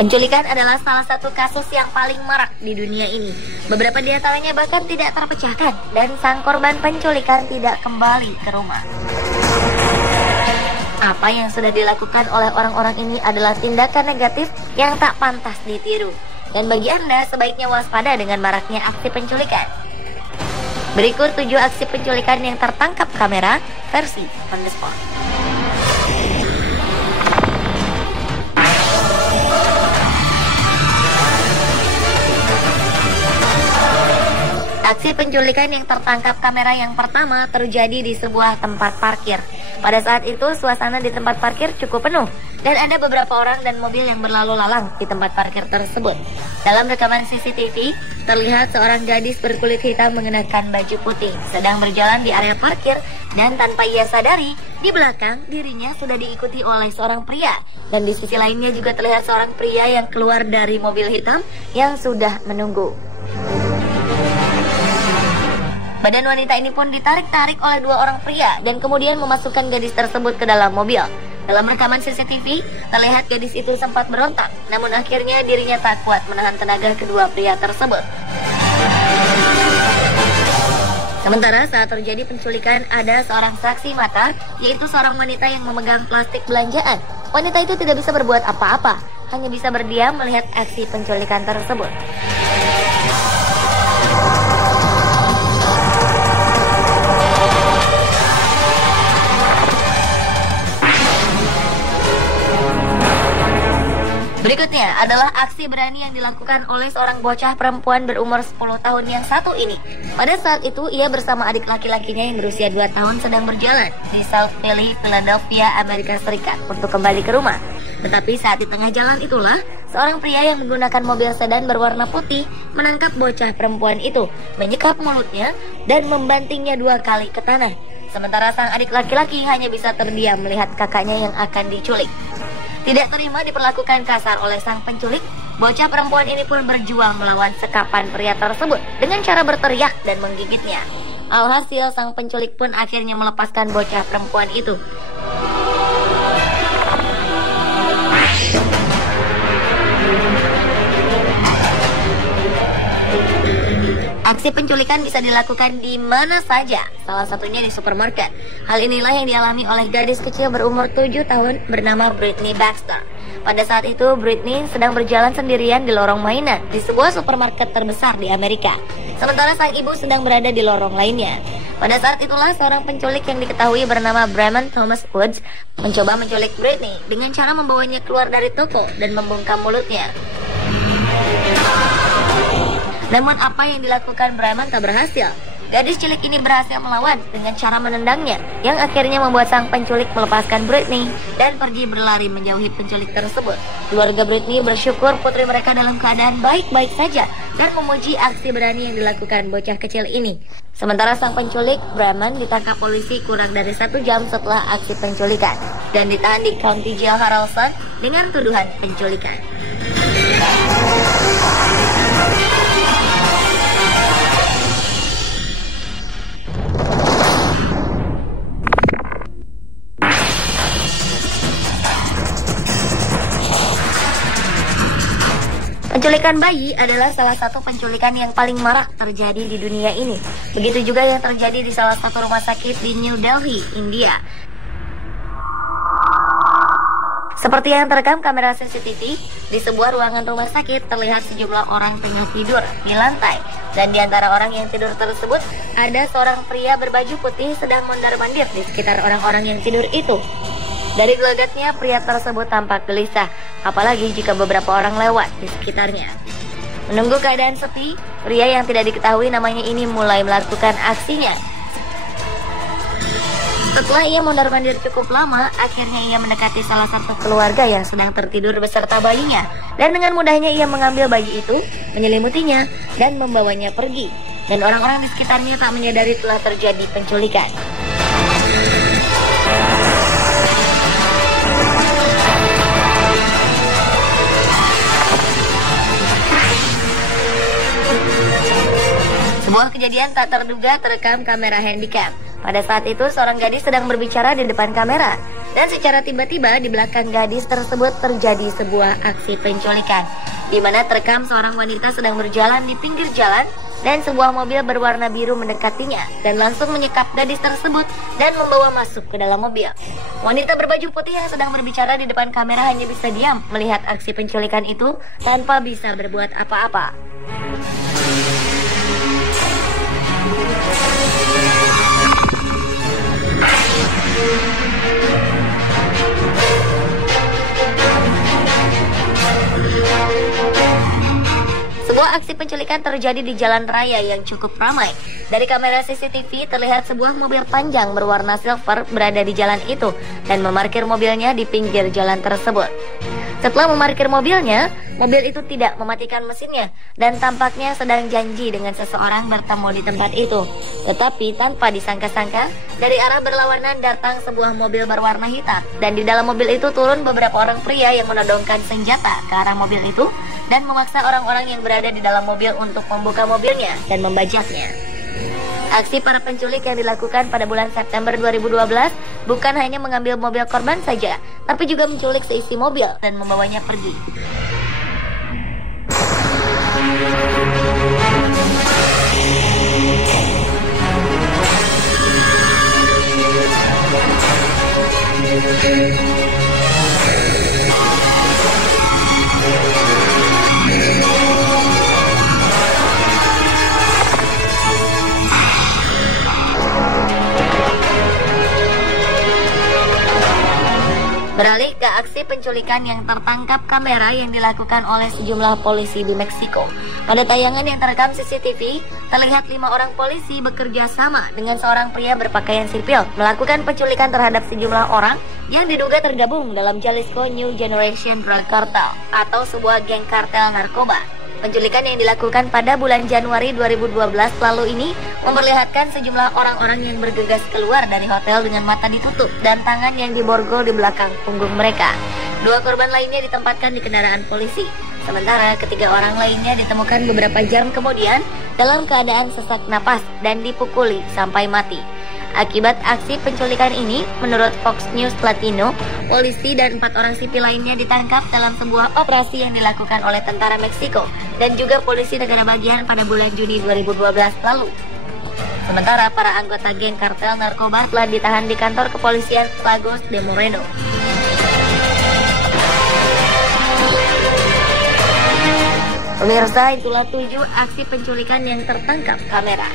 Penculikan adalah salah satu kasus yang paling marak di dunia ini. Beberapa di antaranya bahkan tidak terpecahkan dan sang korban penculikan tidak kembali ke rumah. Apa yang sudah dilakukan oleh orang-orang ini adalah tindakan negatif yang tak pantas ditiru. Dan bagi Anda sebaiknya waspada dengan maraknya aksi penculikan. Berikut 7 aksi penculikan yang tertangkap kamera versi on the spot. Aksi penculikan yang tertangkap kamera yang pertama terjadi di sebuah tempat parkir. Pada saat itu suasana di tempat parkir cukup penuh dan ada beberapa orang dan mobil yang berlalu lalang di tempat parkir tersebut. Dalam rekaman CCTV, terlihat seorang gadis berkulit hitam mengenakan baju putih sedang berjalan di area parkir dan tanpa ia sadari, di belakang dirinya sudah diikuti oleh seorang pria. Dan di sisi lainnya juga terlihat seorang pria yang keluar dari mobil hitam yang sudah menunggu. Badan wanita ini pun ditarik-tarik oleh 2 orang pria dan kemudian memasukkan gadis tersebut ke dalam mobil. Dalam rekaman CCTV, terlihat gadis itu sempat berontak, namun akhirnya dirinya tak kuat menahan tenaga kedua pria tersebut. Sementara saat terjadi penculikan, ada seorang saksi mata, yaitu seorang wanita yang memegang plastik belanjaan. Wanita itu tidak bisa berbuat apa-apa, hanya bisa berdiam melihat aksi penculikan tersebut. Berikutnya adalah aksi berani yang dilakukan oleh seorang bocah perempuan berumur 10 tahun yang satu ini. Pada saat itu, ia bersama adik laki-lakinya yang berusia 2 tahun sedang berjalan di South Philly, Philadelphia, Amerika Serikat untuk kembali ke rumah. Tetapi saat di tengah jalan itulah, seorang pria yang menggunakan mobil sedan berwarna putih menangkap bocah perempuan itu, menyekap mulutnya, dan membantingnya 2 kali ke tanah. Sementara sang adik laki-laki hanya bisa terdiam melihat kakaknya yang akan diculik. Tidak terima diperlakukan kasar oleh sang penculik, bocah perempuan ini pun berjuang melawan sekapan pria tersebut dengan cara berteriak dan menggigitnya. Alhasil sang penculik pun akhirnya melepaskan bocah perempuan itu. Aksi penculikan bisa dilakukan di mana saja, salah satunya di supermarket. Hal inilah yang dialami oleh gadis kecil berumur 7 tahun bernama Britney Baxter. Pada saat itu, Britney sedang berjalan sendirian di lorong mainan di sebuah supermarket terbesar di Amerika. Sementara sang ibu sedang berada di lorong lainnya. Pada saat itulah seorang penculik yang diketahui bernama Bremen Thomas Woods mencoba menculik Britney dengan cara membawanya keluar dari toko dan membungkam mulutnya. Namun apa yang dilakukan Bremen tak berhasil. Gadis cilik ini berhasil melawan dengan cara menendangnya, yang akhirnya membuat sang penculik melepaskan Britney dan pergi berlari menjauhi penculik tersebut. Keluarga Britney bersyukur putri mereka dalam keadaan baik-baik saja dan memuji aksi berani yang dilakukan bocah kecil ini. Sementara sang penculik, Bremen, ditangkap polisi kurang dari 1 jam setelah aksi penculikan dan ditahan di County Jail Haralson dengan tuduhan penculikan. Penculikan bayi adalah salah satu penculikan yang paling marak terjadi di dunia ini. Begitu juga yang terjadi di salah satu rumah sakit di New Delhi, India. Seperti yang terekam kamera CCTV, di sebuah ruangan rumah sakit terlihat sejumlah orang tengah tidur di lantai. Dan di antara orang yang tidur tersebut, ada seorang pria berbaju putih sedang mondar-mandir di sekitar orang-orang yang tidur itu. Dari gelagatnya, pria tersebut tampak gelisah, apalagi jika beberapa orang lewat di sekitarnya. Menunggu keadaan sepi, pria yang tidak diketahui namanya ini mulai melakukan aksinya. Setelah ia mondar-mandir cukup lama, akhirnya ia mendekati salah satu keluarga yang sedang tertidur beserta bayinya. Dan dengan mudahnya ia mengambil bayi itu, menyelimutinya, dan membawanya pergi. Dan orang-orang di sekitarnya tak menyadari telah terjadi penculikan. Sebuah kejadian tak terduga terekam kamera handycam. Pada saat itu, seorang gadis sedang berbicara di depan kamera. Dan secara tiba-tiba di belakang gadis tersebut terjadi sebuah aksi penculikan, di mana terekam seorang wanita sedang berjalan di pinggir jalan dan sebuah mobil berwarna biru mendekatinya dan langsung menyekap gadis tersebut dan membawa masuk ke dalam mobil. Wanita berbaju putih yang sedang berbicara di depan kamera hanya bisa diam melihat aksi penculikan itu tanpa bisa berbuat apa-apa. Sebuah aksi penculikan terjadi di jalan raya yang cukup ramai. Dari kamera CCTV terlihat sebuah mobil panjang berwarna silver berada di jalan itu dan memarkir mobilnya di pinggir jalan tersebut. Setelah memarkir mobilnya, mobil itu tidak mematikan mesinnya dan tampaknya sedang janji dengan seseorang bertemu di tempat itu. Tetapi tanpa disangka-sangka, dari arah berlawanan datang sebuah mobil berwarna hitam dan di dalam mobil itu turun beberapa orang pria yang menodongkan senjata ke arah mobil itu dan memaksa orang-orang yang berada di dalam mobil untuk membuka mobilnya dan membajaknya. Aksi para penculik yang dilakukan pada bulan September 2012 bukan hanya mengambil mobil korban saja, tapi juga menculik seisi mobil dan membawanya pergi. Beralih ke aksi penculikan yang tertangkap kamera yang dilakukan oleh sejumlah polisi di Meksiko. Pada tayangan yang terekam CCTV, terlihat 5 orang polisi bekerja sama dengan seorang pria berpakaian sipil melakukan penculikan terhadap sejumlah orang yang diduga tergabung dalam Jalisco New Generation Drug Cartel atau sebuah geng kartel narkoba. Penculikan yang dilakukan pada bulan Januari 2012 lalu ini memperlihatkan sejumlah orang-orang yang bergegas keluar dari hotel dengan mata ditutup dan tangan yang diborgol di belakang punggung mereka. 2 korban lainnya ditempatkan di kendaraan polisi. Sementara ketiga orang lainnya ditemukan beberapa jam kemudian dalam keadaan sesak napas dan dipukuli sampai mati. Akibat aksi penculikan ini, menurut Fox News Latino, polisi dan 4 orang sipil lainnya ditangkap dalam sebuah operasi yang dilakukan oleh tentara Meksiko dan juga polisi negara bagian pada bulan Juni 2012 lalu. Sementara para anggota geng kartel narkoba telah ditahan di kantor kepolisian Lagos de Moreno. Pemirsa, itulah 7 aksi penculikan yang tertangkap kamera.